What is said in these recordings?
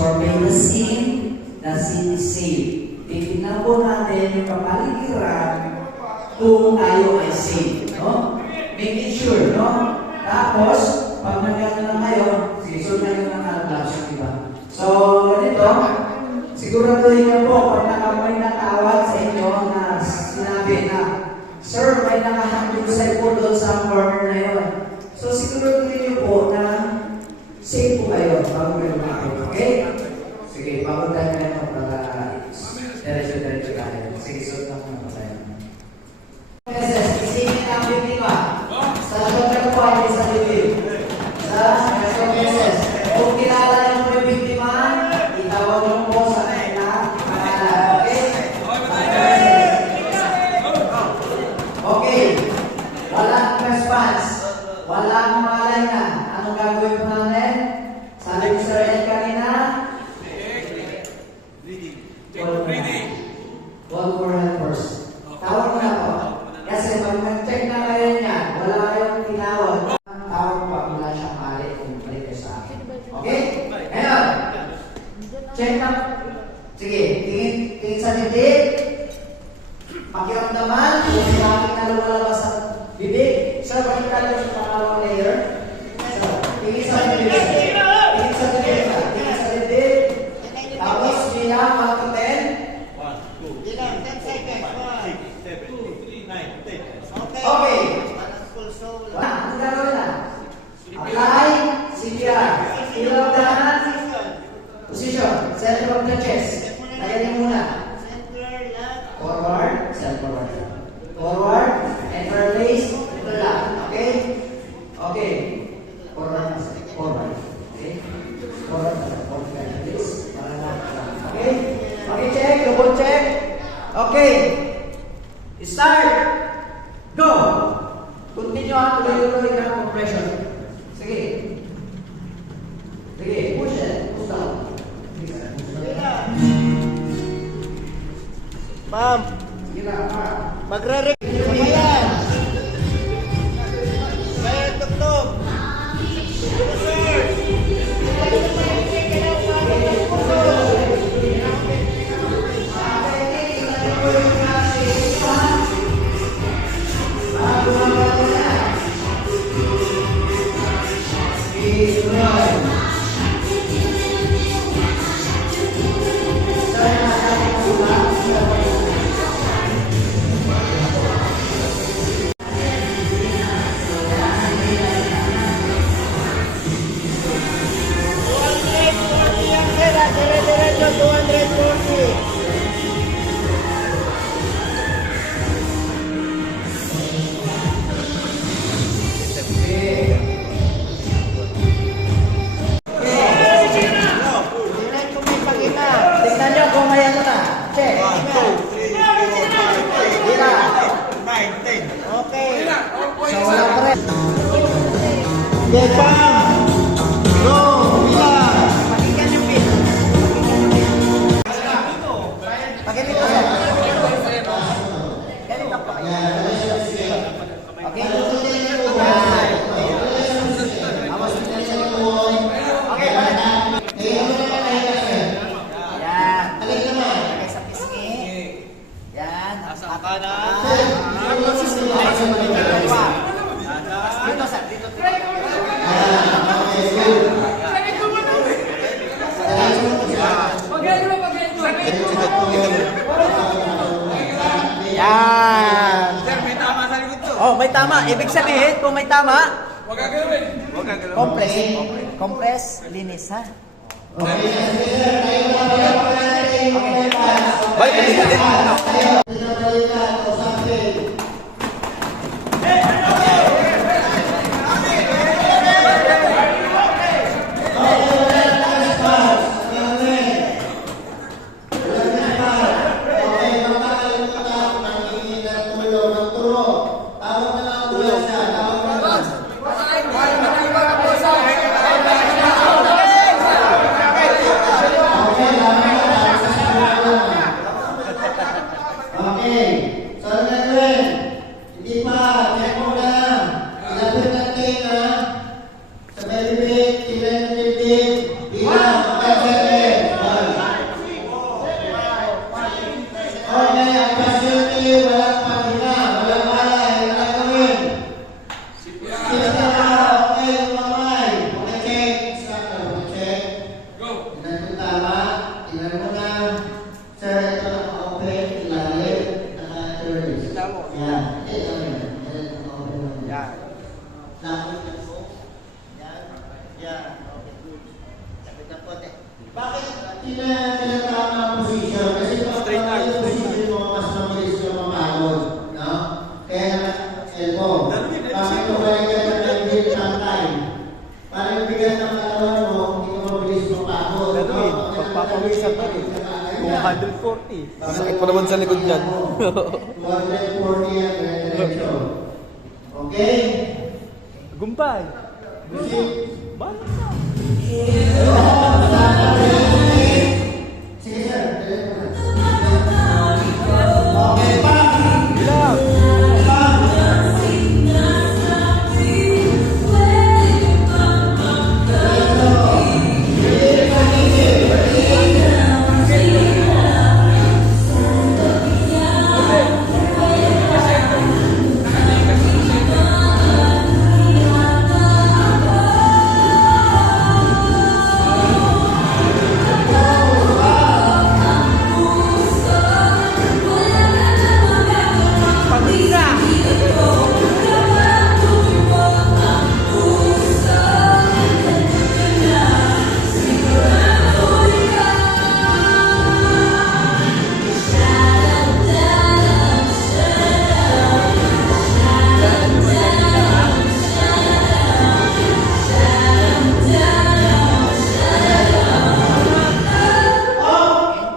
Survey the scene is safe. Titignan po natin yung kapaligiran kung tayo ay safe. No? Making sure, no? Tapos, pag nagkano na kayo, sisunod na yung mga gloves, di ba? So, ganito, siguraduhin niyo po, pag may natawag sa inyo na sinabi na, Sir, may nakahandusay po doon sa corner na yun. So, siguraduhin niyo po na safe po kayo bago kayo makakit. Okay? Sige, bago tayo kayo para diretso tayo. Sige, suot lang muna tayo. Isipin ang bibig ba? Sa shoulder po ay sa bibig. Sa shoulder. Kung kilala niyo po yung biktima, itawag niyo po sa kanilang pangalan. Okay? Okay. Walang response. Walang malay na. Anong gagawin po natin? Sabi ko sa rin kanina, call for helpers. Tawag mo na po. Kasi pag nag-check na kayo niya, wala kayong tinawag. Tawag pa, wala siyang mali kung balik kayo sa akin. Okay? Ngayon, check na. Sige, tingin sa bibig. Pakiramdaman, kung may aking na lumalabas sa bibig. Sir, bakit tayo sa pangalawang layer? So, tingin sa bibig. Tingin sa bibig. Tingin sa bibig. Tapos, bilang 1 to 10. 10 seconds. 1, 6, 7, 8, 9, 10. Okay. Ang gagawin na. Apply, CPR. Ilaw dahan. Position. Center of the chest. Lagyan niyo muna. Forward. Forward. Forward. And release. Ito lang. Okay? Okay. Forward. Forward. Okay? Forward. Forward. Release. Okay? Okay, check. Double check. Okay. Start. Go. Continue ang tuloy-tuloy ka ng compression. Sige. Sige. Push it. Push down. Ma'am, Sige na. magre-rec. Sabayan. Sabayan, tuktok. Dire-diretso, 240. Tignan nyo kung may ano na. Check. 1, 2, 3, 4, 5, 6, 7, 8, 9, 10. Okay. So, wala pa rin. Okay, Pam. Go. Bilang. Pakinggan yung pin. Pakinggan sir. Ganito po kayo. Okay? Awas nyo sa likod. Okay, balik. Yan. Lagay sa pisngi. Yan. Saka na. Dito sir, dito. Yan. Sir, may tama sa likod to. Oh, may tama. Ibig sabihin, kung may tama, Huwag gagawin. Huwag gagawin. compress. Compress, linis ha. Balik. Okay. tinatama ang position. Kasi Straight arm, yung straight position mo, mas mabilis ka mamahon. No? Kaya elbow. Bakit mo kaya ka ng build ng time? Para yung bigat ng katawan mo, hindi ka mabilis mamahon. Gagawin, pagpapawisan pa rin. 240. Sakit pa naman sa likod dyan. 240 yan, diretso. Okay? Gumpay. Music. Balik na. Sige sir. Okay, pa. Bilang.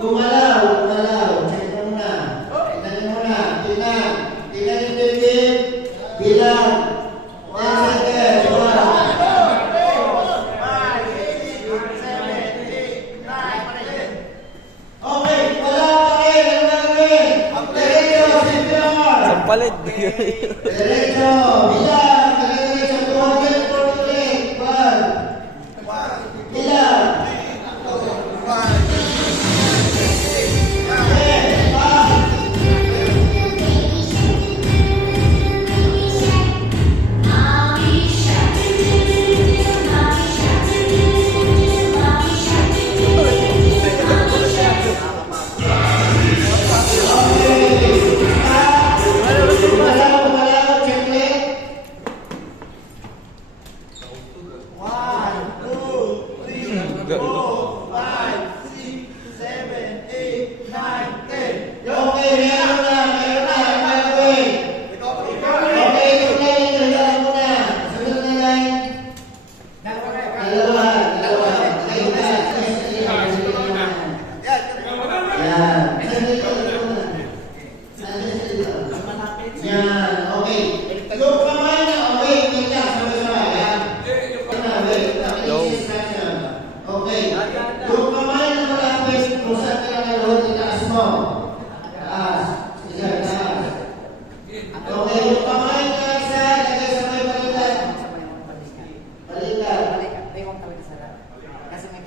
Gumalaw. Check mo muna. Tignan mo muna. Tignan yung dibdib. Bilang. 1 second. Okay, wala pa kayo. Ano gagawin? Diretso, Silvio. Sampalit. Diretso, bilang. Diretso, 248. 1. Bilang. Gumalaw, checklist. 1, 2, 3, 4, 5, 6, 7, 8, 9, 10. Okay, meron na. Ang gagawin. Okay, yung line, nagdala mo na. Sunod na line. Dalawa. Okay, na. Yan. Yan, okay. Yung kamay na, okay, tingnan, sabay-sabay, yan. Okay. Yung kamay na malapit, kung saan ka nakaroon, itaas mo. Taas. Sige, taas. Okay, yung kamay na isa, lagay sa may balikat. Balikat.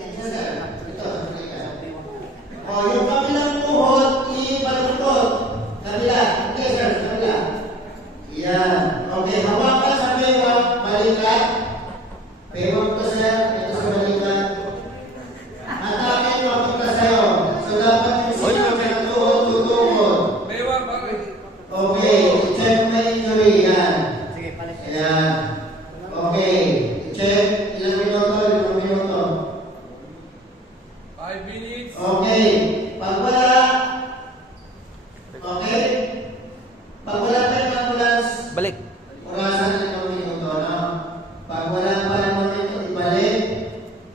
Isa, sir. Ito, balikat. O, yung kabilang tuhod, ibaluktot. Kabila. Okay, sir, kabila. Yan. Okay, hawakan sa bewang, balikat. Bewang ko, sir. Ito sa balikat. Atake mo ako ka sa'yo. So, dapat yung sinabi ng tuhod, tutukod. Okay, check my injury. Yan. Yan. Okay. Check. Ilang minuto? 5 minutes. Okay. Pag wala. Okay. Pag wala pa yung ambulance, Balik. orasan na ng minuto, no? Pag wala pa yung minuto, ibalik.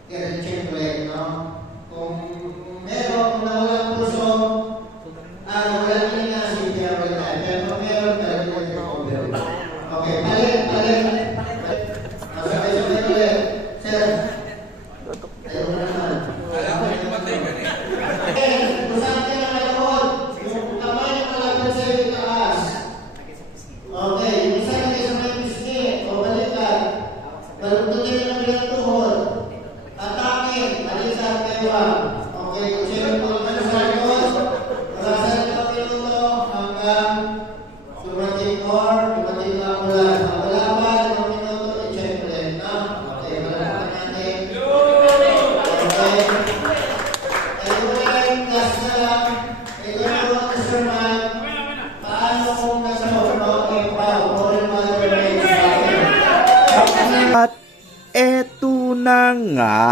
I-recheck ulit, no? Kung meron, kung nawala ang puso, wala na nga si Pierre Balikan. Pero kung meron, talagang nag-recover. Okay, balik. Sabay-sabay ulit. Sir, tayo na naman. Okay, kung saan ka nakalood, yung kamay na malapit sa'yo itaas. Okay, yung isa na sa may pisngi o balikan, baluntutin ng bilang tuhod, atakin, balikan kayo. Okay, check mo ang sa likod, orasan ng minuto hanggang dumating ang ambulance. Ang wala pa, 5 minuto, i-check ulit, no? Okay, palapakan natin. Okay. Anyway, last na lang. Ito na po ang sermon. Paano kung nasa okay pa, all mother may sa akin. At eto na nga,